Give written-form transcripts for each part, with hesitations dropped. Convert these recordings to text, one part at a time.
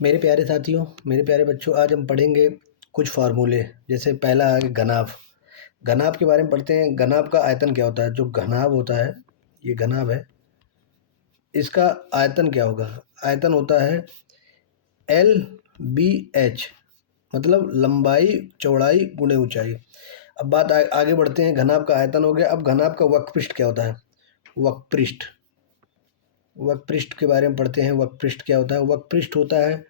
मेरे प्यारे साथियों, मेरे प्यारे बच्चों, आज हम पढ़ेंगे कुछ फार्मूले। जैसे पहला है घनाभ। घनाभ के बारे में पढ़ते हैं। घनाभ का आयतन क्या होता है? जो घनाभ होता है, ये घनाभ है, इसका आयतन क्या होगा? आयतन होता है एल बी एच, मतलब लंबाई चौड़ाई गुणे ऊंचाई। अब बात आगे बढ़ते हैं। घनाभ का आयतन हो गया। अब घनाभ का वक्रपृष्ठ क्या होता है? वक्रपृष्ठ, वक्रपृष्ठ के बारे में पढ़ते हैं। वक्रपृष्ठ क्या होता है? वक्रपृष्ठ होता है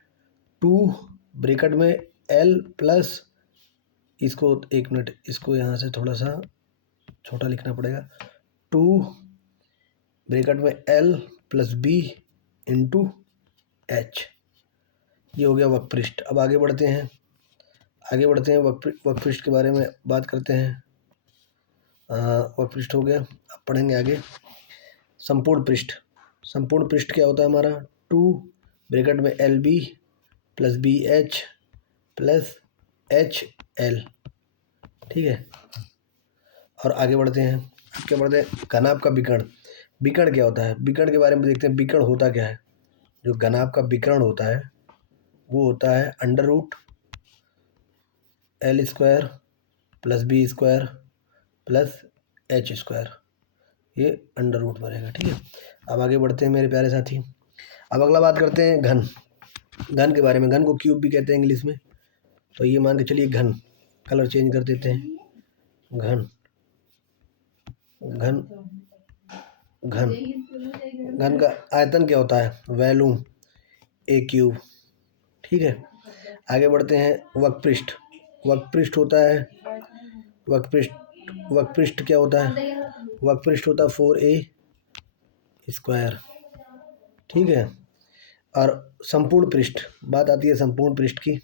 2 ब्रैकेट में एल प्लस, इसको एक मिनट, इसको यहाँ से थोड़ा सा छोटा लिखना पड़ेगा। 2 ब्रैकेट में L plus B into H, ये हो गया वक्रपृष्ठ। अब आगे बढ़ते हैं। वक्रपृष्ठ के बारे में बात करते हैं। वक्रपृष्ठ हो गया। अब पढ़ेंगे आगे संपूर्ण पृष्ठ। संपूर्ण पृष्ठ क्या होता है हमारा? 2 ब्रैकेट में L B plus B H plus H L, ठीक है। और आगे बढ़ते हैं। क्या बढ़ते हैं? घनाभ का विकर्ण। विकर्ण क्या होता है? विकर्ण के बारे में देखते हैं। विकर्ण होता क्या है? जो घनाभ का विकर्ण होता है वो होता है under root L square plus B square plus H square, ये अंडर रूट बनेगा, ठीक है। अब आगे बढ़ते हैं मेरे प्यारे साथी। अब अगला बात करते हैं घन। घन के बारे में। घन को क्यूब भी कहते हैं इंग्लिश में। तो ये मान के चलिए घन, कलर चेंज कर देते हैं। घन घन घन घन का आयतन क्या होता है? वैल्यूम ए क्यूब, ठीक है। आगे बढ़ते हैं। वक्रपृष्ठ। वक्रपृष्ठ होता है वक्रपृष्ठ क्या होता है? वक्रपृष्ठ होता है 4a स्क्वायर, ठीक है। और संपूर्ण पृष्ठ, बात आती है संपूर्ण पृष्ठ की।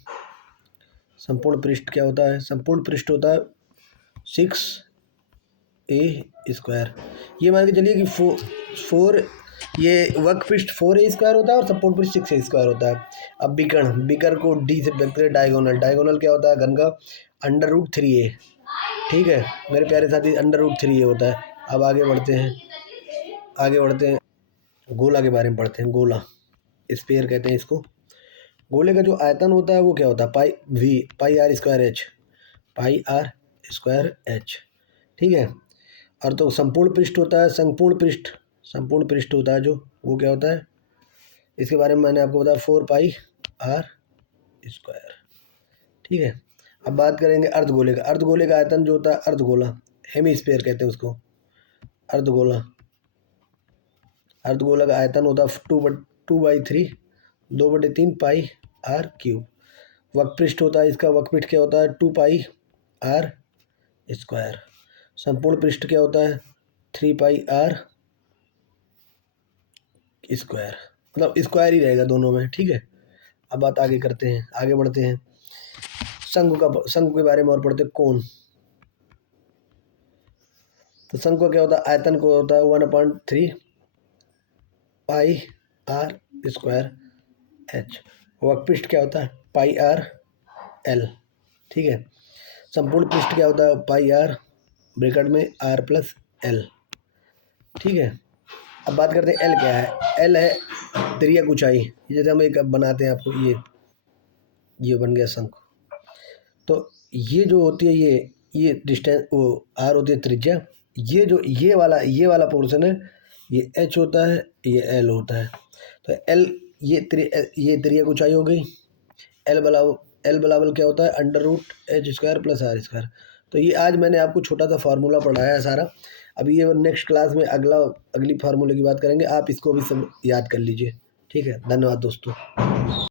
संपूर्ण पृष्ठ क्या होता है? संपूर्ण पृष्ठ होता है 6a स्क्वायर। ये मान के चलिए कि फोर ये वक्रपृष्ठ 4a स्क्वायर होता है और संपूर्ण पृष्ठ 6a स्क्वायर होता है। अब विकर्ण, विकर्ण को डी से व्यक्त करें। डायगोनल, डायगोनल क्या होता है? घन का अंडर रूट 3a, ठीक है मेरे प्यारे साथी, अंडर रूट 3a होता है। अब आगे बढ़ते हैं। गोला के बारे में पढ़ते हैं। गोला, स्फीयर कहते हैं इसको। गोले का जो आयतन होता है वो क्या होता है? Pi R square H, pi R square H, ठीक है। और तो संपूर्ण पृष्ठ होता है संपूर्ण पृष्ठ होता है जो, वो क्या होता है? इसके बारे में मैंने आपको बताया 4 पाई आर स्क्वायर, ठीक है। अब बात करेंगे अर्धगोले का। अर्धगोले का आयतन जो होता है, अर्धगोला, हेमीस्फीयर कहते हैं उसको। अर्धगोला का आयतन होता है 2/3 2/3 पाई आर क्यूब। वक्रपृष्ठ होता है इसका, वक्रपृष्ठ क्या होता है? 2 पाई आर स्क्वायर। संपूर्ण पृष्ठ क्या होता है? 3 पाई आर स्क्वायर, मतलब स्क्वायर ही रहेगा दोनों में, ठीक है। अब बात आगे बढ़ते हैं। शंकु के बारे में और पढ़ते हैं। कोण। तो शंकु का क्या होता है? आयतन को होता है 1/3 पाई आर स्क्वायर एच। वक्रपृष्ठ क्या होता है? पाई आर एल, ठीक है। संपूर्ण पृष्ठ क्या होता है? पाई आर ब्रैकेट में आर प्लस एल, ठीक है। अब बात करते हैं एल क्या है। एल है तिर्यक ऊंचाई। जैसे हम एक बनाते हैं आपको, ये बन गया शंकु। तो ये जो होती है, ये डिस्टेंस, वो आर होती है त्रिज्या। ये वाला पोर्शन है, ये एच होता है, ये एल होता है। तो एल, ये तिर्यक ऊंचाई हो गई। एल बराबर क्या होता है? Under root H square plus R square. तो ये आज मैंने आपको छोटा सा फार्मूला पढ़ाया है सारा। अभी ये नेक्स्ट क्लास में अगली फार्मूले की बात करेंगे। आप इसको भी सब याद कर लीजिए, ठीक है। धन्यवाद दोस्तों।